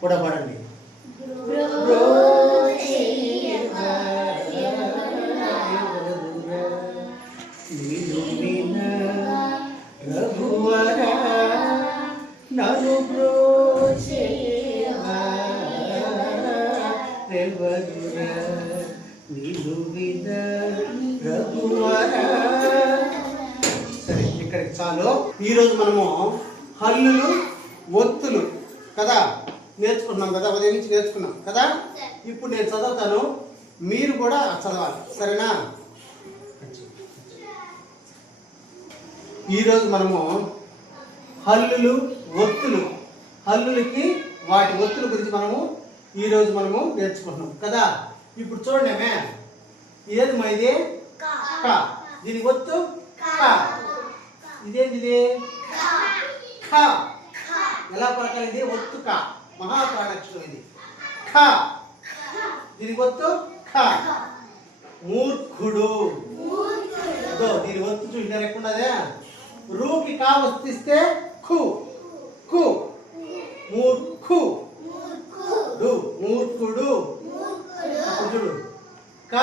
కూడా పాడండి బ్రోచేవారెవరురా? నిన్ను విన చాలు ఈరోజు మనము హల్లులు ఒత్తులు కదా? నేర్చుకున్నాం కదా? ఉదయం నుంచి నేర్చుకున్నాం కదా? ఇప్పుడు నేను చదువుతాను. మీరు కూడా చదవాలి. సరేనా? ఈరోజు మనము హల్లులు ఒత్తులు. హల్లులకి వాటి ఒత్తుల గురించి మనము ఈరోజు మనము నేర్చుకుంటున్నాం కదా? ఇప్పుడు చూడండి మే ఏది మా ఇది? క. దీని ఒత్తు? క. ఇదేంటి ఇది ఖ ఎలా పలకాలి ఇది? ఒత్తు క. మహాప్రాణాక్షరం ఇది. ఖ దీనికి ఒత్తు? ఖ మూర్ఖుడు. దీని ఒత్తు చూసి డైరెక్ట్ ఉన్నదే రూకి కా వస్తిస్తే ఖు కు. మూర్ఖు డు మూర్ఖుడు ఇప్పుడు చూడు క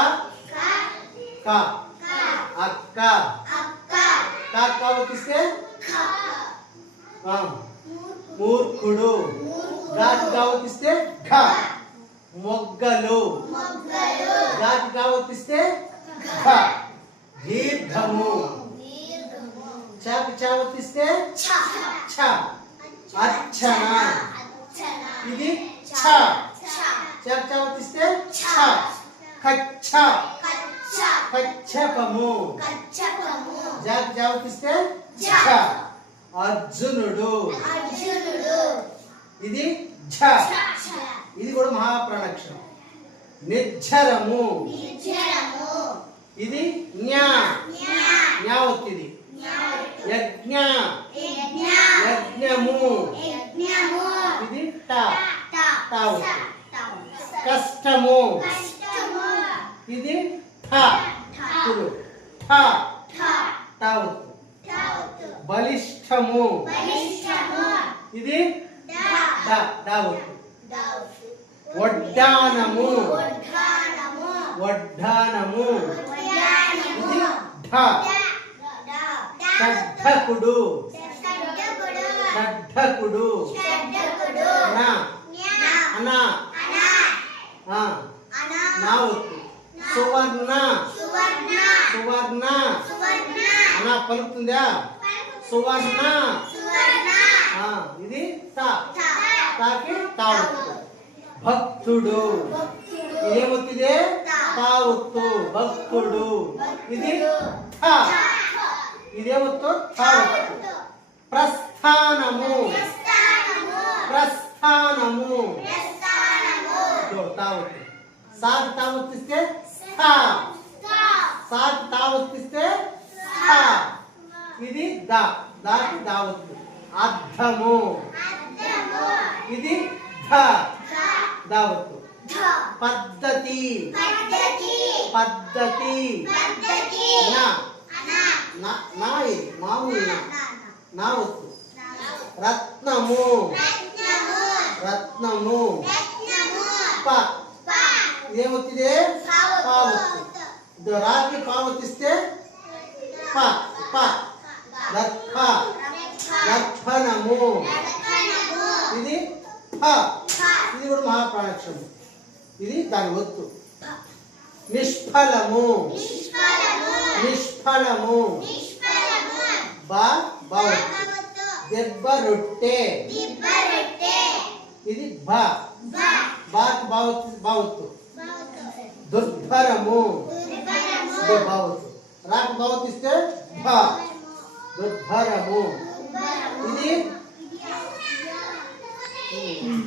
క అక్క కా కా వస్తిస్తే ఆ, మూర్ఖుడు. గాకి కావతిస్తే ఘ. మొగ్గలు. గాకి కావతిస్తే ఘ. దీర్ఘము. చాకి చావతిస్తే ఛ. అర్చన. ఇది ఛ. చాకి చావతిస్తే ఛ. కచ్చ. కచ్చకము జాకి చావతిస్తే ఛ. అర్జునుడు. ఇది ఝ. ఇది కూడా మహాప్రాణాక్షరం నిర్జరము. ఇది జ్ఞా. జ్ఞా. ఒత్తిది యజ్ఞ. యజ్ఞము. ఇది ట. ట. ఒత్తి కష్టము. ఇది ఠ. ఠ. ఒత్తి బలిష్టము ఇది వడ్డానము వడ్డానము ఇది షడ్ఢకుడు షడ్ఢకుడు అనా ఆ, నా ఒత్తు సువర్ణ సువర్ణ అనా పలుకుతుందా? సువర్ణ. ఆ, ఇది తా. తాకి తావత్తు. భక్తుడు. ఇదేమొత్తిదే? తావత్తు. భక్తుడు. ఇది ఇదేమొత్తు? తావత్తు. ప్రస్థానము. ప్రస్థానము. తావత్తు. సాకి తావత్తిస్తే స్థా. సాకి తావత్తిస్తే ఇది దా. దాకి దావత్తు అర్థము ఇది ధ. దావత్తు పద్ధతి. పద్ధతి. నా. నా. నా. ఇది. మామూలు నా. నా వత్తు రత్నము. రత్నము. ప. ఇదేమొత్తిదే పావత్తు. ఇది రాకి పావతిస్తే ప ప రత్ప రత్పనము ఇది ఫ ఇది కూడా మహాప్రాణాక్షరం ఇది దాని ఒత్తు. నిష్ఫలము. నిష్ఫలము. బా బావత్తు దెబ్బ రొట్టె. ఇది బా బాకి బావత్తు బావత్తు దుర్భరము. బావత్తు రాకి బావతిస్తే భా దుర్భరము ఇది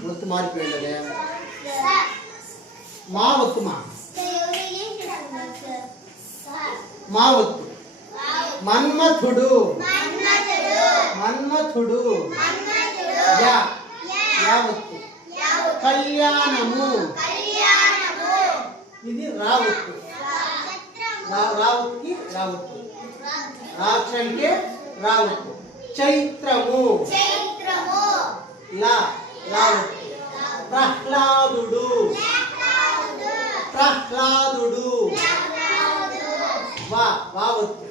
ఒత్తు మారిపోయింది మా ఒత్తు మా మా ఒత్తు మన్మథుడు మన్మథుడు యా యా ఒత్తు కళ్యాణము ఇది రావత్తు రా- రావత్తుకి రావత్తు రాక్షణికి రావద్దు చైత్రము. చైత్రము. లా రావద్దు ప్రహ్లాదుడు. ప్రహ్లాదుడు. వా వావద్దు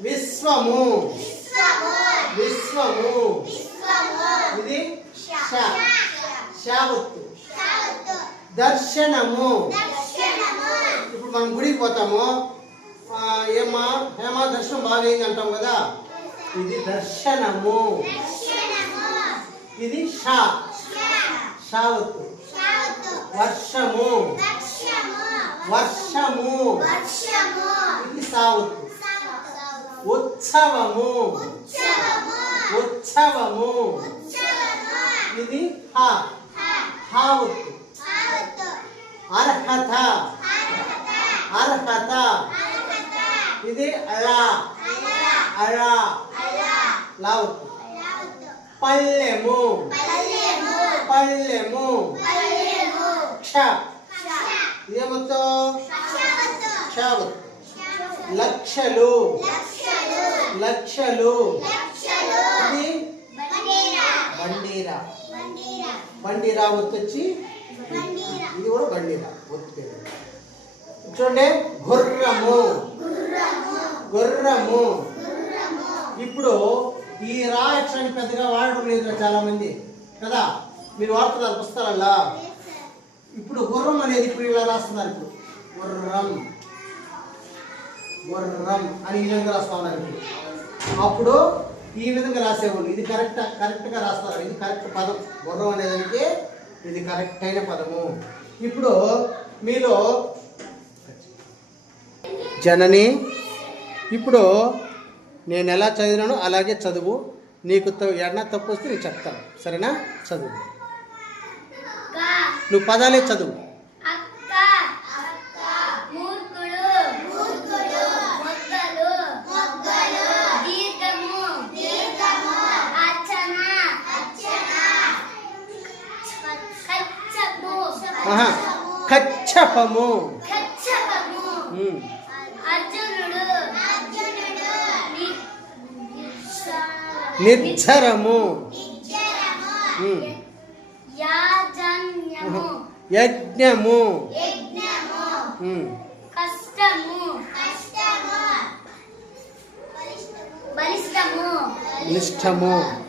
విశ్వము. విశ్వము. ఇది శావత్తు దర్శనము. మనం గుడికి పోతాము. ఆ, ఏమా హేమా దర్శనం బాగైంది అంటాం కదా? ఇది దర్శనము. దర్శనము ఇది షా. షావత్తు. శావత్తు వర్షము. దర్శము వర్షము. వర్షము ఇది సావత్తు. సావత్తు ఉత్సవము. ఉత్సవము. ఉత్సవము ఉత్సవము ఇది హా. హావత్తు. సావత్తు అర్హత. అర్హత. ఇది అలా. అలా. లావత్తు పల్లెము. పల్లెము. క్ష. శావత్తు క్షావత్తు లక్షలు. లక్షలు. ఇది? బండీరా. బండీరా. బండీరా. బండీరా ఒత్తు వచ్చి బండీరా. ఇది కూడా బండీరా. ఒత్తు చూడండి. గుర్రము. గుర్రము. ఇప్పుడు ఈ రా అక్షరాన్ని పెద్దగా వాడటం లేదు చాలా మంది కదా? మీరు వాడుతున్నారు పుస్తకాలల్లా ఇప్పుడు గుర్రం అనేది ఇప్పుడు ఇలా రాస్తున్నారు ఇప్పుడు. గుర్రం. గుర్రం అని ఈ విధంగా రాస్తా ఉన్నారు ఇప్పుడు. అప్పుడు ఈ విధంగా రాసేవాళ్ళు. ఇది కరెక్ట్ కరెక్ట్గా రాస్తారు ఇది కరెక్ట్ పదం. గుర్రం అనేదానికి ఇది కరెక్ట్ అయిన పదము. ఇప్పుడు మీలో జనని. ఇప్పుడు నేను ఎలా చదివినానో అలాగే చదువు. నీకు ఏదైనా తప్పు వస్తే నేను చెప్తాను. సరేనా? చదువు. నువ్వు పదాలే చదువు. కచ్చపము. అర్జునుడు అర్జునుడు నిర్జరము యజ్ఞము. యజ్ఞము. ఉమ్. కష్టము కష్టము. బలిష్టము నిష్టము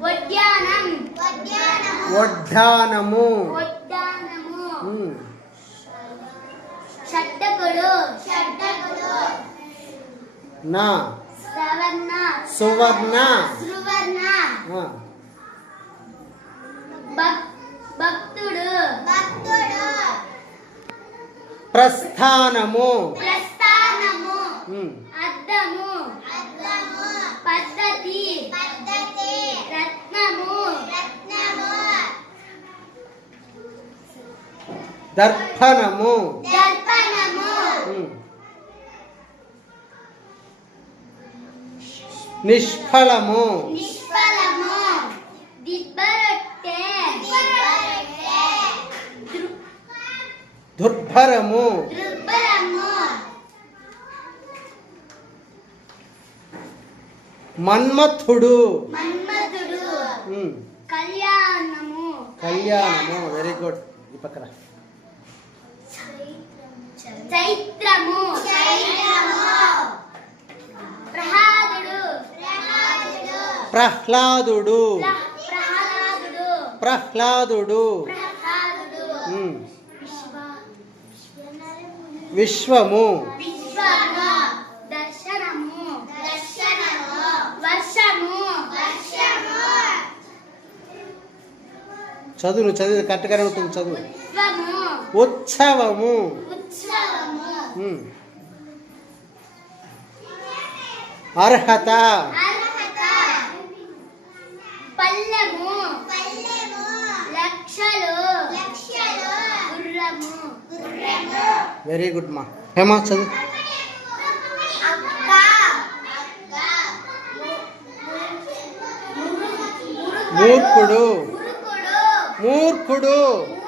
వడ్యానం వడ్యానము. వడ్డానము వడ్డానము నా. సవర్ణ. సువర్ణ. సువర్ణ. ఆ. భక్- భక్తుడు. ప్రస్థానము. ప్రస్థానము. అద్దము. పద్ధతి. పద్ధతి. రత్నము. రత్నము. దర్పణము. నిష్ఫలము. దుర్భరము. మన్మథుడు. కళ్యాణము. వెరీ గుడ్ ఈ పక్కన. చైత్రము. చైత్రము. ప్రహ్లాదుడు. ప్రహ్లాదుడు. విశ్వము. చదువు నువ్వు చదివి కరెక్ట్గానే ఉంటుంది చదువు. ఉత్సవము. అర్హత. పల్లెము. పల్లెము. లక్షలు. లక్షలు. గుర్రము. గుర్రము. వెరీ గుడ్ మా హేమా చదువు? మూర్ఖుడు. మూర్ఖుడు.